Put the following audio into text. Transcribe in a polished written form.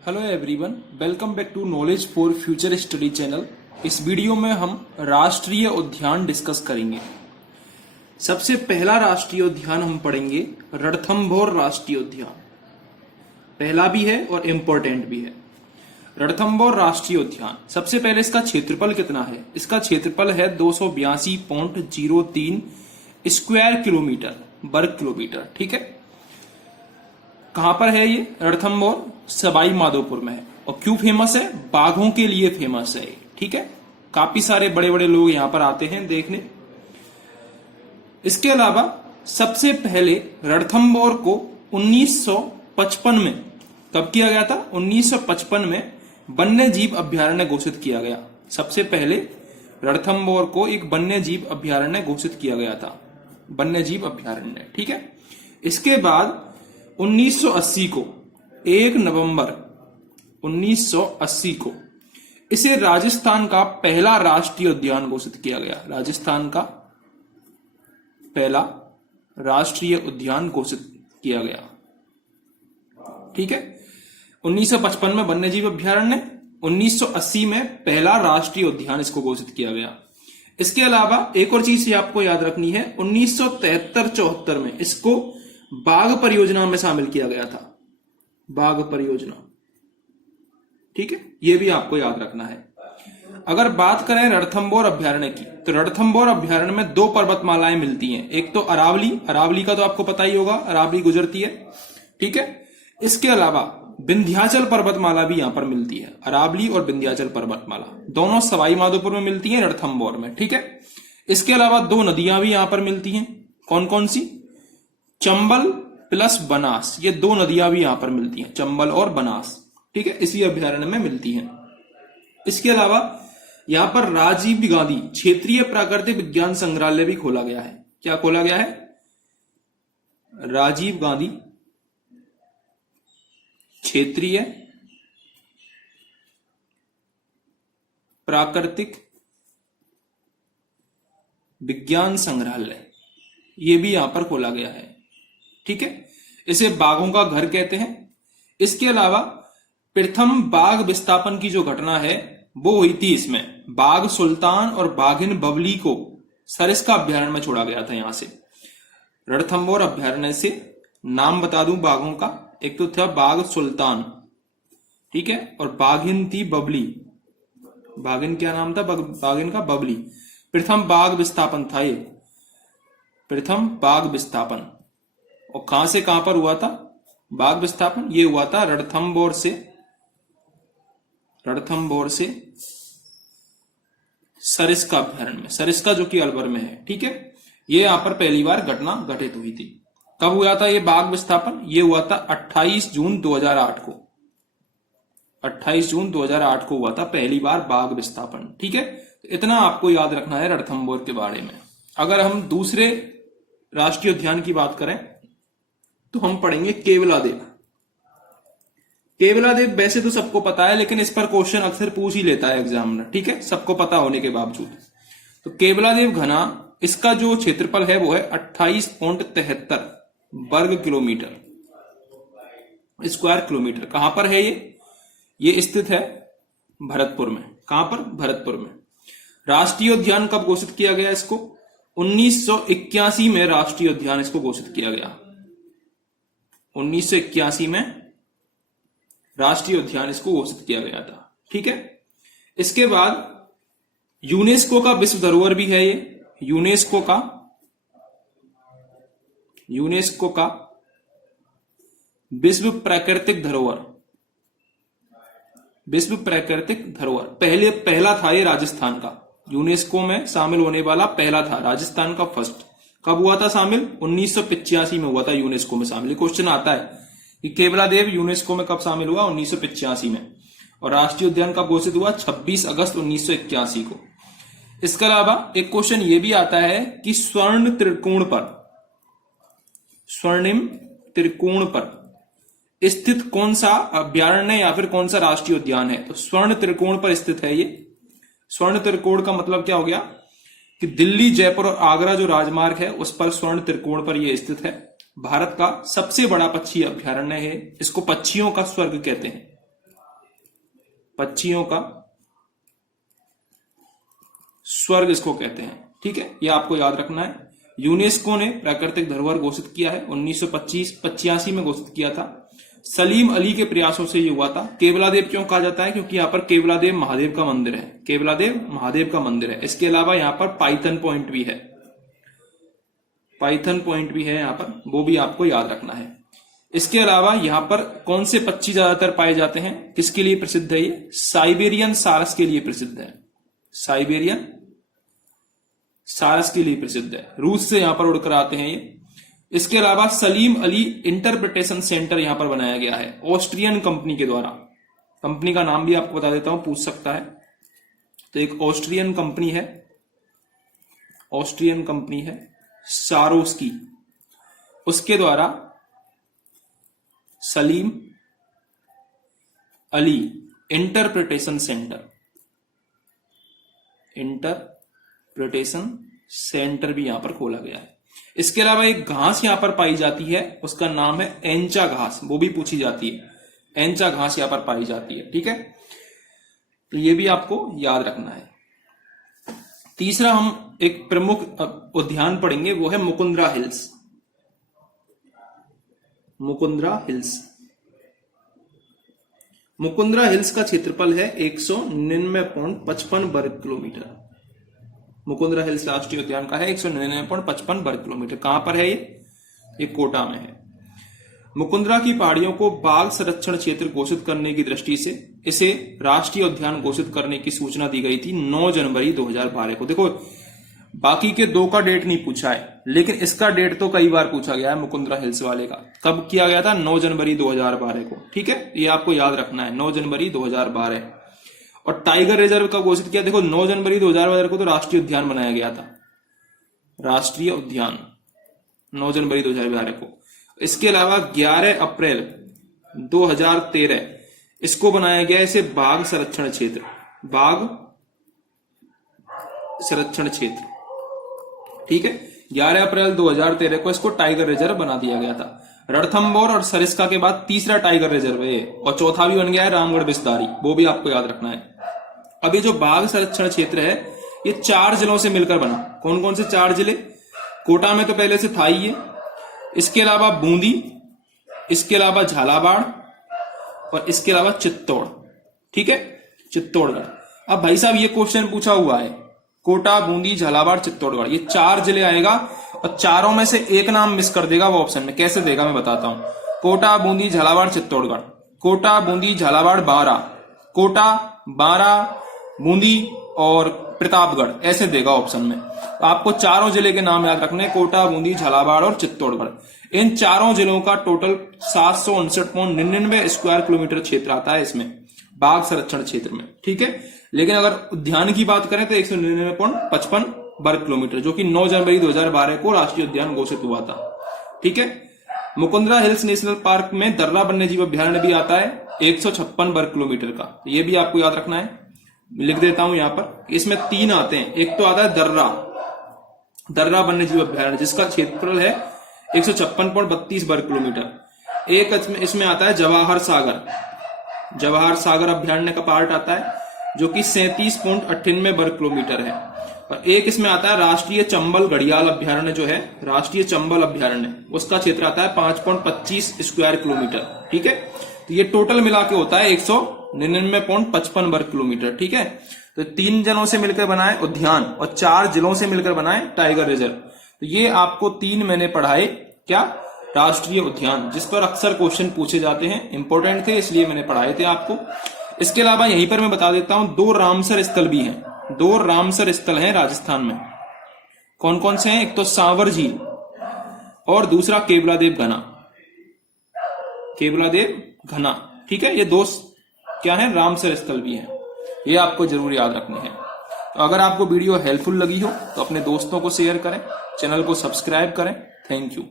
Hello everyone, welcome back to knowledge for future study channel. इस video में हम राष्ट्रीय उद्यान डिस्कस करेंगे। सबसे पहला राष्ट्रीय उद्यान हम पढ़ेंगे रणथंभौर राष्ट्रीय उद्यान। पहला भी है और इम्पोर्टेंट भी है। रणथंभौर राष्ट्रीय उद्यान, सबसे पहले इसका क्षेत्रफल कितना है? इसका क्षेत्रफल है 282.03 स्क्वायर किलोमीटर, वर्ग किलोमीटर। ठीक है, कहां पर है ये? रणथंभौर सवाई माधोपुर में है। और क्यों फेमस है? बाघों के लिए फेमस है। ठीक है, काफी सारे बड़े बड़े लोग यहां पर आते हैं देखने। इसके अलावा सबसे पहले रणथंभौर को 1955 में, कब किया गया था? 1955 में वन्य जीव अभ्यारण्य घोषित किया गया। सबसे पहले रणथंभौर को एक वन्य जीव अभ्यारण्य घोषित किया गया था, वन्य जीव अभ्यारण्य। ठीक है, इसके बाद 1980 को, 1 नवंबर 1980 को इसे राजस्थान का पहला राष्ट्रीय उद्यान घोषित किया गया। राजस्थान का पहला राष्ट्रीय उद्यान घोषित किया गया। ठीक है, 1955 में वन्यजीव अभ्यारण्य, 1980 में पहला राष्ट्रीय उद्यान इसको घोषित किया गया। इसके अलावा एक और चीज आपको याद रखनी है, 1973-74 में इसको बाघ परियोजना में शामिल किया गया था, बाघ परियोजना। ठीक है, यह भी आपको याद रखना है। अगर बात करें रणथंभौर अभ्यारण्य की, तो रणथंभौर अभ्यारण्य में 2 पर्वतमालाएं मिलती हैं। एक तो अरावली, अरावली का तो आपको पता ही होगा, अरावली गुजरती है। ठीक है, इसके अलावा विंध्याचल पर्वतमाला भी यहां पर मिलती है। अरावली और विंध्याचल पर्वतमाला दोनों सवाई माधोपुर में मिलती हैं, रणथंभौर में। ठीक है, इसके अलावा 2 नदियां भी यहां पर मिलती हैं। कौन कौन सी? चंबल प्लस बनास, ये 2 नदियां भी यहां पर मिलती हैं, चंबल और बनास। ठीक है, इसी अभ्यारण्य में मिलती हैं। इसके अलावा यहां पर राजीव गांधी क्षेत्रीय प्राकृतिक विज्ञान संग्रहालय भी खोला गया है। क्या खोला गया है? राजीव गांधी क्षेत्रीय प्राकृतिक विज्ञान संग्रहालय, ये भी यहां पर खोला गया है। ठीक है, इसे बाघों का घर कहते हैं। इसके अलावा प्रथम बाघ विस्थापन की जो घटना है वो हुई थी इसमें। बाघ सुल्तान और बाघिन बबली को सरिस्का अभ्यारण्य में छोड़ा गया था यहां से। रणथंभौर अभ्यारण्य से नाम बता दूं बाघों का, एक तो था बाघ सुल्तान, ठीक है, और बाघिन थी बबली। बाघिन क्या नाम था? बाघिन का बबली। प्रथम बाघ विस्थापन था ये, प्रथम बाघ विस्थापन। और कहां से कहां पर हुआ था बाघ विस्थापन? ये हुआ था रणथंभौर से, रणथंभौर से सरिस्का अभ्यारण्य में, सरिस्का जो कि अलवर में है। ठीक है, ये यहां पर पहली बार घटना घटित हुई थी। कब हुआ था ये बाघ विस्थापन? ये हुआ था 28 जून 2008 को, 28 जून 2008 को हुआ था पहली बार बाघ विस्थापन। ठीक है, तो इतना आपको याद रखना है रणथंभौर के बारे में। अगर हम दूसरे राष्ट्रीय उद्यान की बात करें तो हम पढ़ेंगे केवलादेव। केवलादेव वैसे तो सबको पता है, लेकिन इस पर क्वेश्चन अक्सर पूछ ही लेता है एग्जामिनर। ठीक है, सबको पता होने के बावजूद। तो केवलादेव घना, इसका जो क्षेत्रफल है वो है 28.73 वर्ग किलोमीटर, स्क्वायर किलोमीटर। कहां पर है ये स्थित है भरतपुर में। कहां पर? भरतपुर में। राष्ट्रीय उद्यान कब घोषित किया गया इसको? 1981 में राष्ट्रीय उद्यान इसको घोषित किया गया। 1981 में राष्ट्रीय उद्यान इसको घोषित किया गया था। ठीक है, इसके बाद यूनेस्को का विश्व धरोहर भी है ये। यूनेस्को का विश्व प्राकृतिक धरोहर, विश्व प्राकृतिक धरोहर पहला था ये राजस्थान का। यूनेस्को में शामिल होने वाला पहला था, राजस्थान का फर्स्ट। कब हुआ था शामिल? 1985 में हुआ था यूनेस्को में शामिल। क्वेश्चन आता है कि केवलादेव यूनेस्को में कब शामिल हुआ? 1985 में। और राष्ट्रीय उद्यान कब घोषित हुआ? 26 अगस्त 1981 को। इसके अलावा एक क्वेश्चन ये भी आता है कि स्वर्णिम त्रिकोण पर स्थित कौन सा अभ्यारण्य या फिर कौन सा राष्ट्रीय उद्यान है? तो स्वर्ण त्रिकोण पर स्थित है ये। स्वर्ण त्रिकोण का मतलब क्या हो गया कि दिल्ली, जयपुर और आगरा जो राजमार्ग है उस पर स्वर्ण त्रिकोण पर यह स्थित है। भारत का सबसे बड़ा पक्षी अभ्यारण्य है, इसको पक्षियों का स्वर्ग कहते हैं। पक्षियों का स्वर्ग इसको कहते हैं। ठीक है, ये आपको याद रखना है। यूनेस्को ने प्राकृतिक धरोहर घोषित किया है 1985 में घोषित किया था। सलीम अली के प्रयासों से ये हुआ था। केवलादेव क्यों कहा जाता है? क्योंकि यहाँ पर केवलादेव महादेव का मंदिर है। केवलादेव महादेव का मंदिर है। इसके अलावा यहाँ पर पाइथन पॉइंट भी है। पाइथन पॉइंट भी है यहाँ पर, वो भी आपको याद रखना है। इसके अलावा यहाँ पर कौन से पक्षी ज्यादातर पाए जाते हैं? किसके लिए प्रसिद्ध है ये? साइबेरियन सारस के लिए प्रसिद्ध है। साइबेरियन सारस के लिए प्रसिद्ध है। रूस से यहां पर उड़कर आते हैं ये। इसके अलावा सलीम अली इंटरप्रिटेशन सेंटर यहां पर बनाया गया है ऑस्ट्रियन कंपनी के द्वारा। कंपनी का नाम भी आपको बता देता हूं, पूछ सकता है। तो एक ऑस्ट्रियन कंपनी है, ऑस्ट्रियन कंपनी है सारोस्की, उसके द्वारा Salim Ali interpretation centre, interpretation centre भी यहां पर खोला गया है। इसके अलावा एक घास यहां पर पाई जाती है, उसका नाम है एंचा घास, वो भी पूछी जाती है। एंचा घास यहां पर पाई जाती है। ठीक है, तो ये भी आपको याद रखना है। तीसरा हम एक प्रमुख उद्यान पढ़ेंगे, वो है Mukundra hills. Mukundra hills, Mukundra hills का क्षेत्रफल है 199.55 वर्ग किलोमीटर। मुकुंदरा हिल्स राष्ट्रीय उद्यान का है 199.55 वर्ग किलोमीटर। कहां पर है ये कोटा में है। मुकुंदरा की पहाड़ियों को बाघ संरक्षण क्षेत्र घोषित करने की दृष्टि से इसे राष्ट्रीय उद्यान घोषित करने की सूचना दी गई थी 9 जनवरी 2012 को। देखो, बाकी के 2 का डेट नहीं पूछा है, लेकिन इसका डेट तो कई बार पूछा गया है मुकुंदरा हिल्स वाले का। कब किया गया था? 9 जनवरी 2012 को। ठीक है, ये आपको याद रखना है, 9 जनवरी 2012। और टाइगर रिजर्व का घोषित किया, देखो 9 जनवरी 2012 को तो राष्ट्रीय उद्यान बनाया गया था, राष्ट्रीय उद्यान 9 जनवरी 2012 को। इसके अलावा 11 अप्रैल 2013 इसको बनाया गया, इसे बाघ संरक्षण क्षेत्र, बाघ संरक्षण क्षेत्र। ठीक है, 11 अप्रैल 2013 को इसको टाइगर रिजर्व बना दिया गया था। रणथंभौर और सरिस्का के बाद तीसरा टाइगर रिजर्व है, और चौथा भी बन गया है रामगढ़ बिस्तारी, वो भी आपको याद रखना है। अभी जो बाघ संरक्षण क्षेत्र है ये 4 जिलों से मिलकर बना। कौन कौन से 4 जिले? कोटा में तो पहले से था ही ये, इसके अलावा बूंदी, इसके अलावा झालावाड़, और इसके अलावा चित्तौड़। ठीक है, चित्तौड़गढ़। अब भाई साहब ये क्वेश्चन पूछा हुआ है, कोटा, बूंदी, झालावाड़, चित्तौड़गढ़, ये 4 जिले आएगा, और चारों में से एक नाम मिस कर देगा वो ऑप्शन में। कैसे देगा मैं बताता हूं। कोटा, बूंदी, झालावाड़, चित्तौड़गढ़, कोटा, बूंदी, झालावाड़, बारां, कोटा, बारां, बूंदी और प्रतापगढ़, ऐसे देगा ऑप्शन में। तो आपको चारों जिले के नाम याद रखने, कोटा, बूंदी, झालावाड़ और चित्तौड़गढ़। इन चारों जिलों का टोटल 759.99 स्क्वायर किलोमीटर क्षेत्र आता है इसमें, बाघ संरक्षण क्षेत्र में। ठीक है, लेकिन अगर उद्यान की बात करें तो 199.55 वर्ग किलोमीटर, जो कि 9 जनवरी 2012 को राष्ट्रीय उद्यान घोषित हुआ था। ठीक है, मुकुंदरा हिल्स नेशनल पार्क में दर्रा वन्य जीव अभ्यारण्य भी आता है 156 वर्ग किलोमीटर का। ये भी आपको याद रखना है, लिख देता हूं यहां पर। इसमें 3 आते हैं, एक तो आता है दर्रा वन्य जीव अभ्यारण्य, जिसका क्षेत्रफल है 156.32 वर्ग किलोमीटर। एक इसमें आता है जवाहर सागर अभ्यारण्य का पार्ट आता है, जो कि 37.98 वर्ग किलोमीटर है। और एक इसमें आता है राष्ट्रीय चंबल घड़ियाल अभ्यारण्य, जो है राष्ट्रीय चंबल अभ्यारण्य, उसका क्षेत्र आता है 5.25 स्क्वायर किलोमीटर। ठीक है, तो ये टोटल मिला के होता है 199.55 वर्ग किलोमीटर। ठीक है, तो 3 जनों से मिलकर बनाए उद्यान और 4 जिलों से मिलकर बनाए टाइगर रिजर्व। तो ये आपको 3 मैंने पढ़ाए, क्या? राष्ट्रीय उद्यान, जिस पर अक्सर क्वेश्चन पूछे जाते हैं, इंपॉर्टेंट थे इसलिए मैंने पढ़ाए थे आपको। इसके अलावा यहीं पर मैं बता देता हूं 2 रामसर स्थल भी हैं, 2 रामसर स्थल हैं राजस्थान में। कौन कौन से हैं? एक तो सांवर झील और दूसरा केवलादेव घना। ठीक है, ये 2 क्या है? रामसर स्थल भी हैं। ये आपको जरूर याद रखने हैं। तो अगर आपको वीडियो हेल्पफुल लगी हो तो अपने दोस्तों को शेयर करें, चैनल को सब्सक्राइब करें। Thank you.